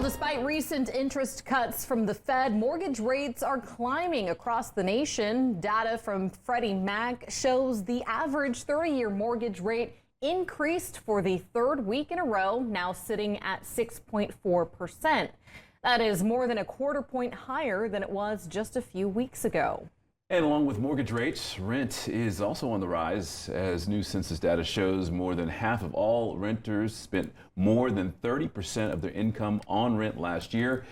Well, despite recent interest cuts from the Fed, mortgage rates are climbing across the nation. Data from Freddie Mac shows the average 30-year mortgage rate increased for the third week in a row, now sitting at 6.4%. That is more than a quarter point higher than it was just a few weeks ago. And along with mortgage rates, rent is also on the rise. As new census data shows, more than half of all renters spent more than 30% of their income on rent last year.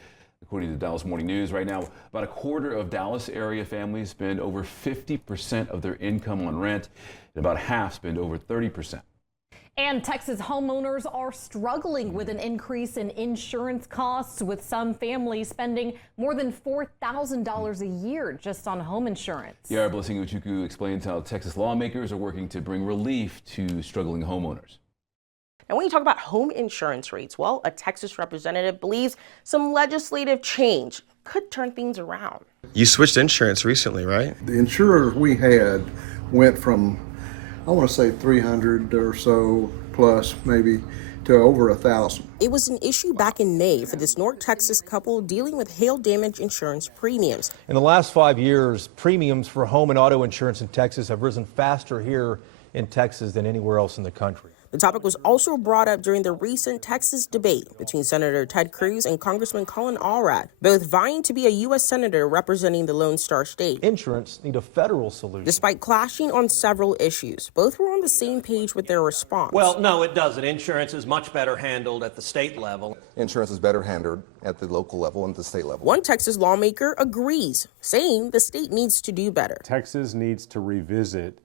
According to Dallas Morning News, right now, about a quarter of Dallas area families spend over 50% of their income on rent, and about half spend over 30%. And Texas homeowners are struggling with an increase in insurance costs, with some families spending more than $4,000 a year just on home insurance. Yara Blessing Uchuku explains how Texas lawmakers are working to bring relief to struggling homeowners. And when you talk about home insurance rates, well, a Texas representative believes some legislative change could turn things around. You switched insurance recently, right? The insurer we had went from, I want to say 300 or so plus maybe to over 1,000. It was an issue back in May for this North Texas couple dealing with hail damage insurance premiums. In the last 5 years, premiums for home and auto insurance in Texas have risen faster here in Texas than anywhere else in the country. The topic was also brought up during the recent Texas debate between Senator Ted Cruz and Congressman Colin Allred, both vying to be a U.S. Senator representing the Lone Star State. Insurance need a federal solution. Despite clashing on several issues, both were on the same page with their response. Well, no, it doesn't. Insurance is much better handled at the state level. Insurance is better handled at the local level and the state level. One Texas lawmaker agrees, saying the state needs to do better. Texas needs to revisit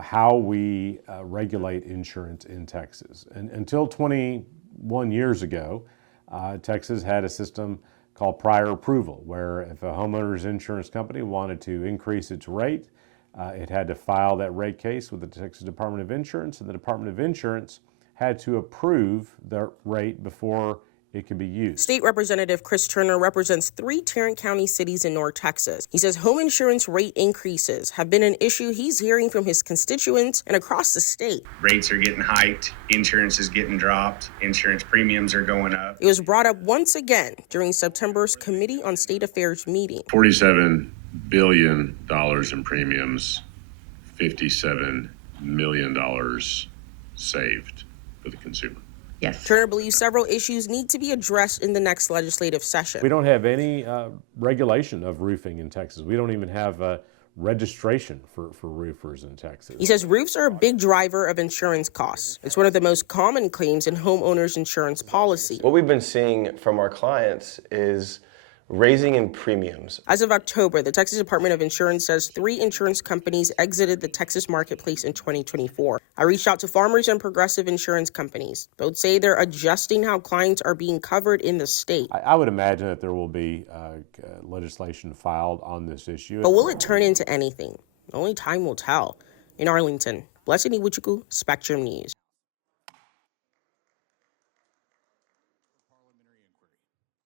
how we regulate insurance in Texas. And until 21 years ago, Texas had a system called prior approval, where if a homeowner's insurance company wanted to increase its rate, it had to file that rate case with the Texas Department of Insurance, and the Department of Insurance had to approve the rate before it could be used. State Representative Chris Turner represents 3 Tarrant County cities in North Texas. He says home insurance rate increases have been an issue he's hearing from his constituents and across the state. Rates are getting hiked, insurance is getting dropped, insurance premiums are going up. It was brought up once again during September's Committee on State Affairs meeting. $47 billion in premiums, $57 million saved for the consumer. Yes. Turner believes several issues need to be addressed in the next legislative session. We don't have any regulation of roofing in Texas. We don't even have registration for roofers in Texas. He says roofs are a big driver of insurance costs. It's one of the most common claims in homeowners insurance policy. What we've been seeing from our clients is raising in premiums. As of October, the Texas Department of Insurance says 3 insurance companies exited the Texas marketplace in 2024. I reached out to Farmers and Progressive insurance companies. Both say they're adjusting how clients are being covered in the state. I would imagine that there will be legislation filed on this issue. But will it turn into anything? Only time will tell. In Arlington, Blessing Iwuchukwu, Spectrum News.